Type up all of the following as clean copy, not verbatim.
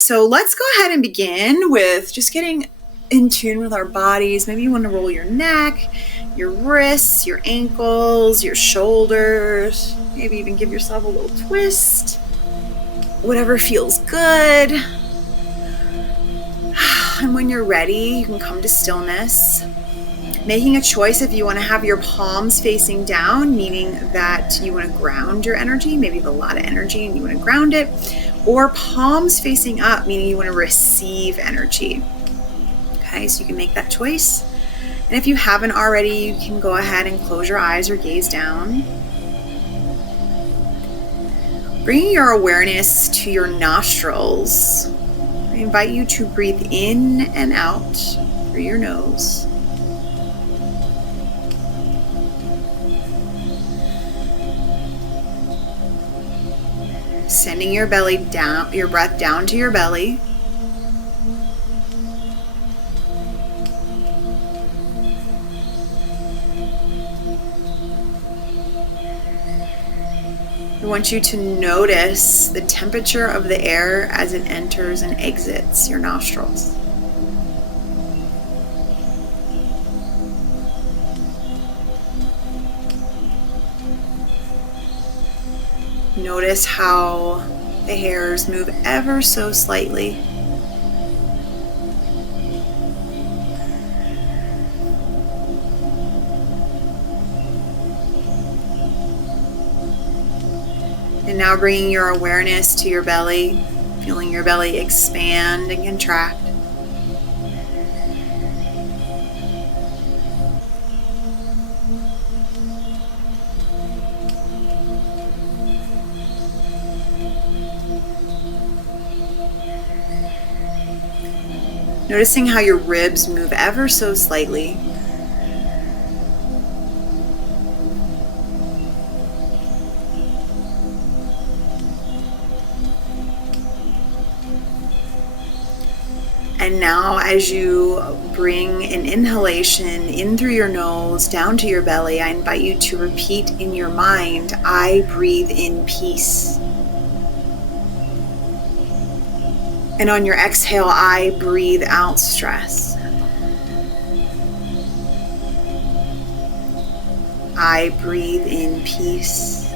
So let's go ahead and begin with just getting in tune with our bodies. Maybe you want to roll your neck, your wrists, your ankles, your shoulders. Maybe even give yourself a little twist. Whatever feels good. And when you're ready, you can come to stillness. Making a choice if you want to have your palms facing down, meaning that you want to ground your energy. Maybe you have a lot of energy and you want to ground it. Or palms facing up, meaning you want to receive energy. Okay, so you can make that choice. And if you haven't already, you can go ahead and close your eyes or gaze down. Bringing your awareness to your nostrils, I invite you to breathe in and out through your nose. Sending your breath down to your belly. I want you to notice the temperature of the air as it enters and exits your nostrils. Notice how the hairs move ever so slightly. And now bringing your awareness to your belly, feeling your belly expand and contract. Noticing how your ribs move ever so slightly. And now as you bring an inhalation in through your nose, down to your belly, I invite you to repeat in your mind, I breathe in peace. And on your exhale, I breathe out stress. I breathe in peace.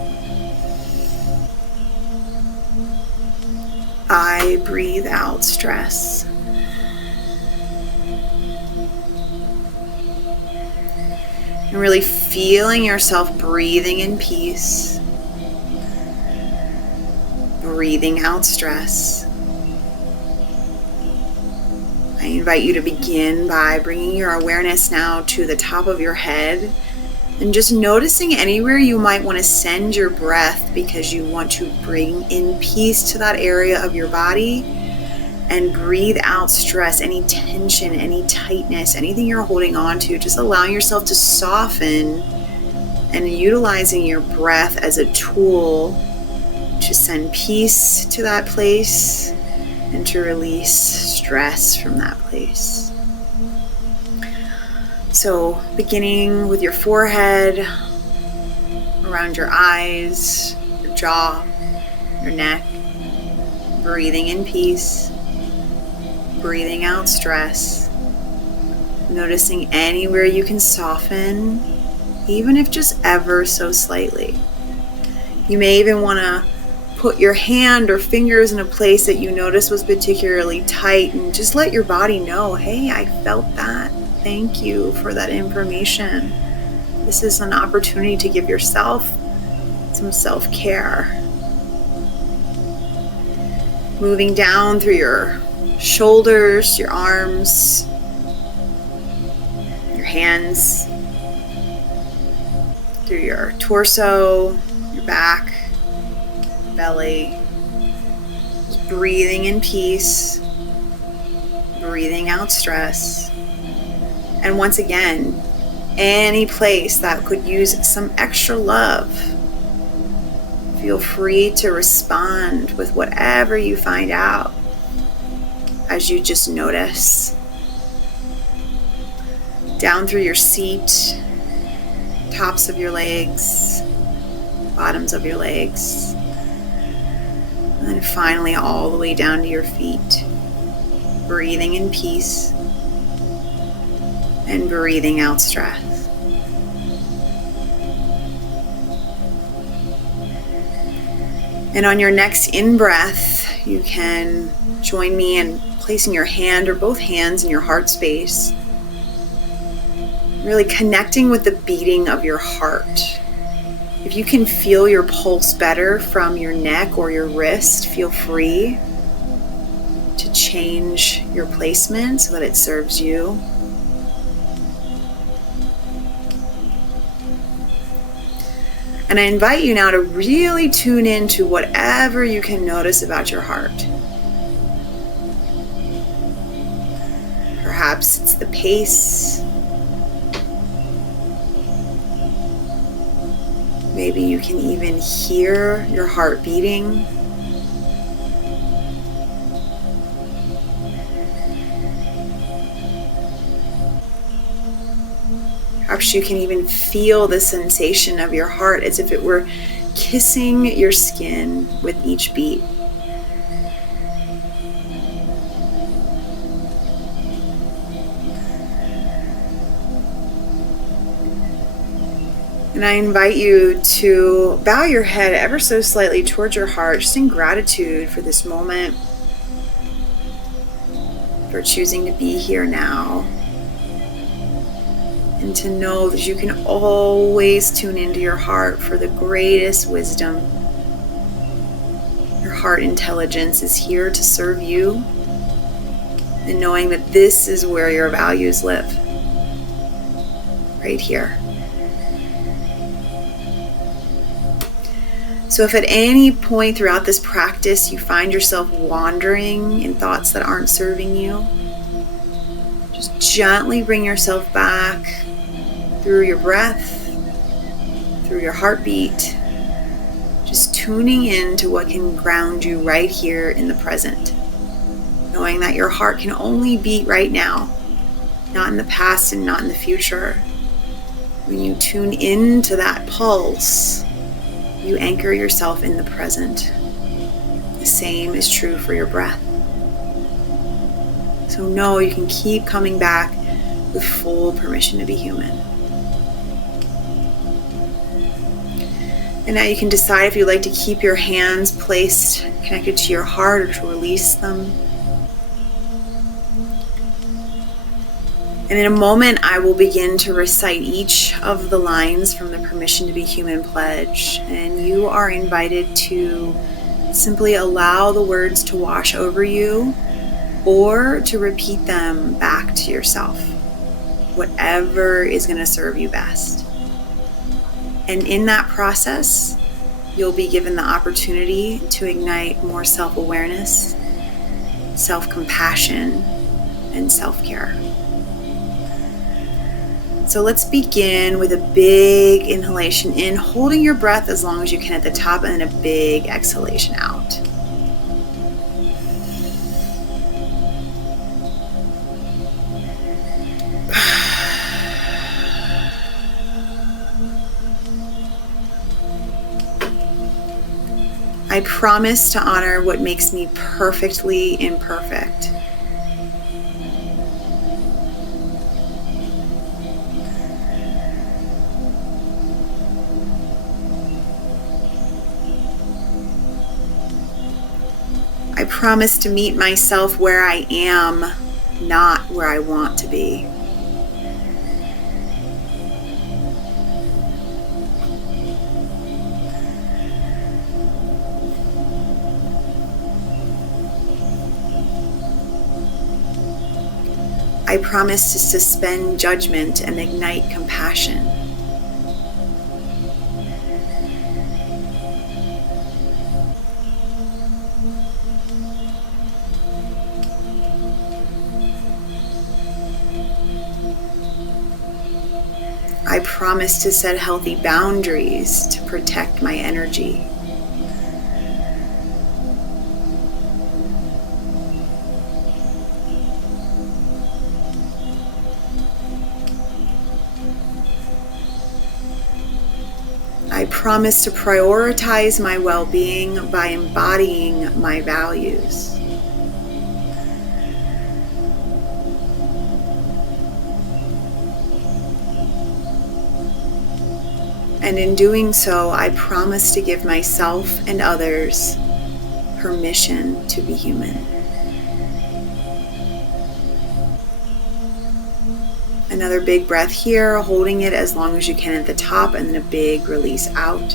I breathe out stress. And really feeling yourself breathing in peace, breathing out stress. I invite you to begin by bringing your awareness now to the top of your head and just noticing anywhere you might want to send your breath because you want to bring in peace to that area of your body and breathe out stress, any tension, any tightness, anything you're holding on to, just allowing yourself to soften and utilizing your breath as a tool to send peace to that place and to release stress from that place. So beginning with your forehead, around your eyes, your jaw, your neck, breathing in peace, breathing out stress, noticing anywhere you can soften, even if just ever so slightly. You may even want to put your hand or fingers in a place that you notice was particularly tight and just let your body know, hey, I felt that. Thank you for that information. This is an opportunity to give yourself some self-care. Moving down through your shoulders, your arms, your hands, through your torso, your back, belly, just breathing in peace, breathing out stress. And once again, any place that could use some extra love, feel free to respond with whatever you find out as you just notice. Down through your seat, tops of your legs, bottoms of your legs. And then finally all the way down to your feet. Breathing in peace and breathing out stress. And on your next in-breath, you can join me in placing your hand or both hands in your heart space. Really connecting with the beating of your heart. If you can feel your pulse better from your neck or your wrist, feel free to change your placement so that it serves you. And I invite you now to really tune into whatever you can notice about your heart. Perhaps it's the pace. Maybe you can even hear your heart beating. Perhaps you can even feel the sensation of your heart as if it were kissing your skin with each beat. And I invite you to bow your head ever so slightly towards your heart, just in gratitude for this moment, for choosing to be here now. And to know that you can always tune into your heart for the greatest wisdom. Your heart intelligence is here to serve you. And knowing that this is where your values live. Right here. So if at any point throughout this practice you find yourself wandering in thoughts that aren't serving you, just gently bring yourself back through your breath, through your heartbeat, just tuning in to what can ground you right here in the present, knowing that your heart can only beat right now, not in the past and not in the future. When you tune into that pulse, you anchor yourself in the present. The same is true for your breath. So know you can keep coming back with full permission to be human. And now you can decide if you'd like to keep your hands placed connected to your heart or to release them. And in a moment, I will begin to recite each of the lines from the Permission to be Human pledge. And you are invited to simply allow the words to wash over you or to repeat them back to yourself, whatever is going to serve you best. And in that process, you'll be given the opportunity to ignite more self-awareness, self-compassion, and self-care. So let's begin with a big inhalation in, holding your breath as long as you can at the top, and then a big exhalation out. I promise to honor what makes me perfectly imperfect. I promise to meet myself where I am, not where I want to be. I promise to suspend judgment and ignite compassion. I promise to set healthy boundaries to protect my energy. I I promise to prioritize my well-being by embodying my values. And in doing so, I promise to give myself and others permission to be human. Another big breath here, holding it as long as you can at the top, and then a big release out.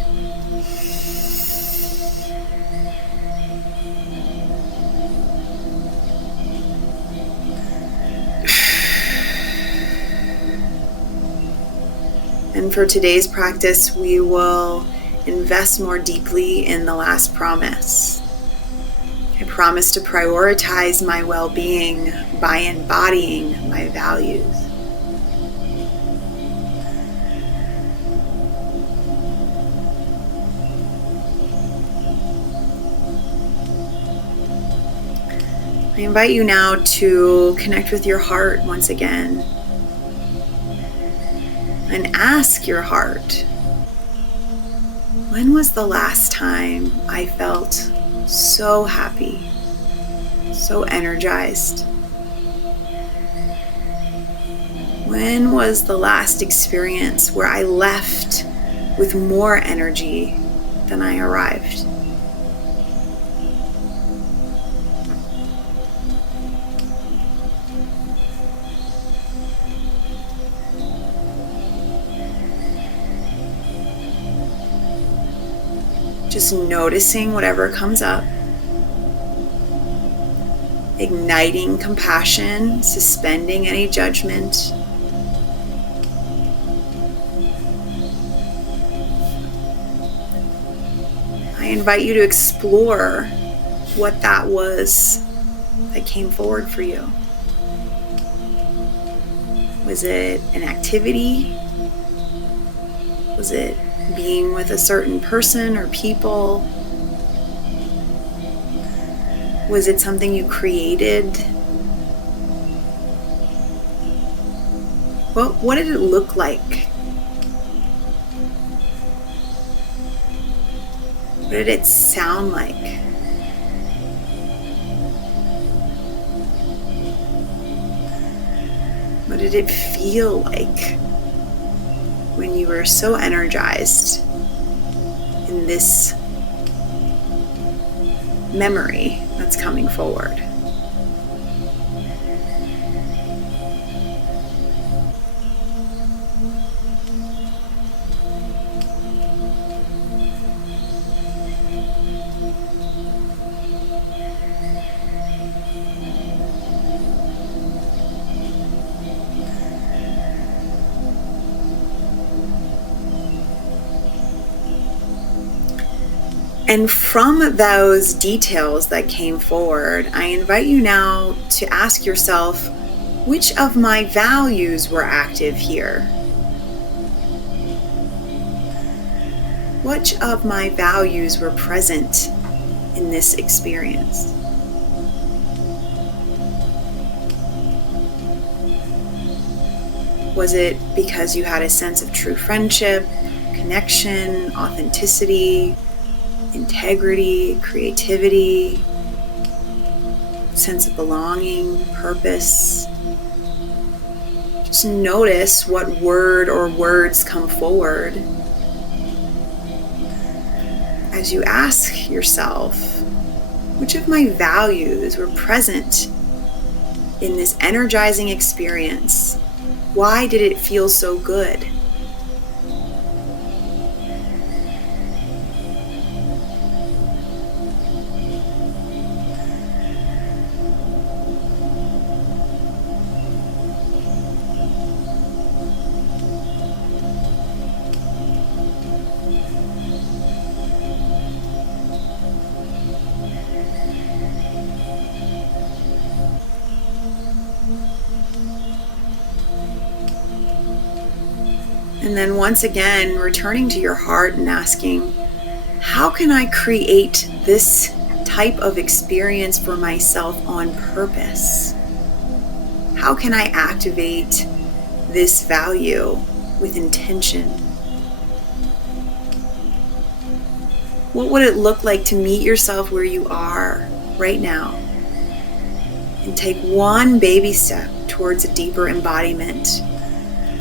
And for today's practice, we will invest more deeply in the last promise. I promise to prioritize my well-being by embodying my values. I invite you now to connect with your heart once again and ask your heart, when was the last time I felt so happy, so energized? When was the last experience where I left with more energy than I arrived? Just noticing whatever comes up, igniting compassion, suspending any judgment. I invite you to explore what that was that came forward for you. Was it an activity? Was it being with a certain person or people? Was it something you created? What did it look like? What did it sound like? What did it feel like when you were so energized in this memory that's coming forward? And from those details that came forward, I invite you now to ask yourself, which of my values were active here? Which of my values were present in this experience? Was it because you had a sense of true friendship, connection, authenticity, integrity, creativity, sense of belonging, purpose? Just notice what word or words come forward as you ask yourself, which of my values were present in this energizing experience? Why did it feel so good? And then once again, returning to your heart and asking, how can I create this type of experience for myself on purpose? How can I activate this value with intention? What would it look like to meet yourself where you are right now and take one baby step towards a deeper embodiment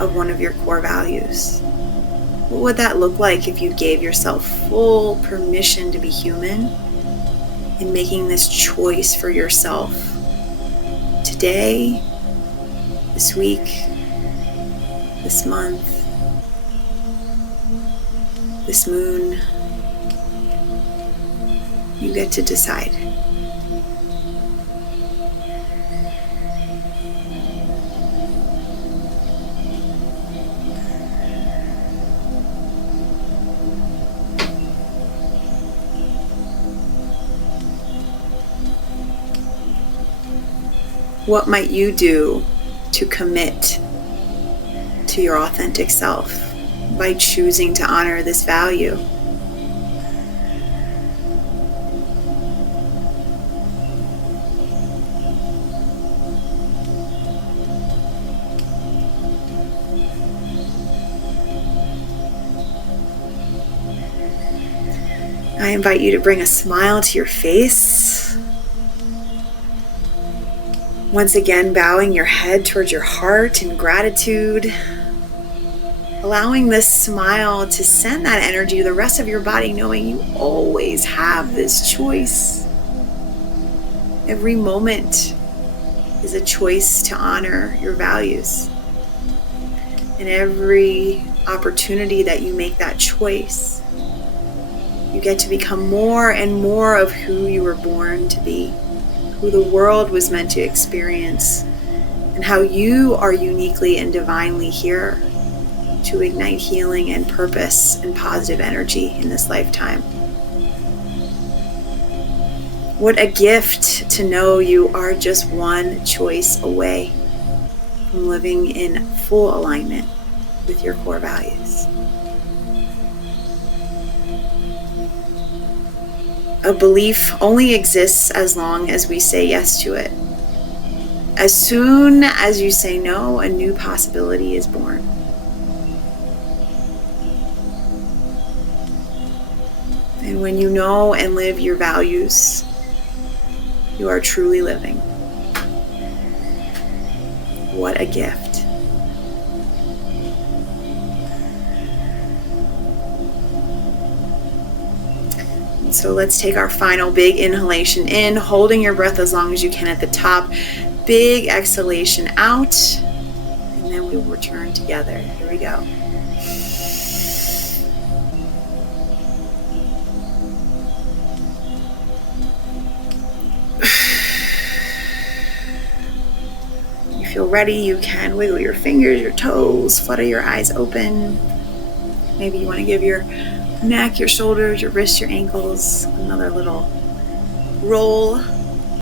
of one of your core values? What would that look like if you gave yourself full permission to be human in making this choice for yourself today, this week, this month, this moon? You get to decide. What might you do to commit to your authentic self by choosing to honor this value? I invite you to bring a smile to your face. Once again, bowing your head towards your heart in gratitude. Allowing this smile to send that energy to the rest of your body, knowing you always have this choice. Every moment is a choice to honor your values. And every opportunity that you make that choice, you get to become more and more of who you were born to be, who the world was meant to experience, and how you are uniquely and divinely here to ignite healing and purpose and positive energy in this lifetime. What a gift to know you are just one choice away from living in full alignment with your core values. A belief only exists as long as we say yes to it. As soon as you say no, a new possibility is born. And when you know and live your values, you are truly living. What a gift. So let's take our final big inhalation in, holding your breath as long as you can at the top. Big exhalation out, and then we will return together. Here we go. If you feel ready, you can wiggle your fingers, your toes, flutter your eyes open. Maybe you want to give your neck, your shoulders, your wrists, your ankles another little roll.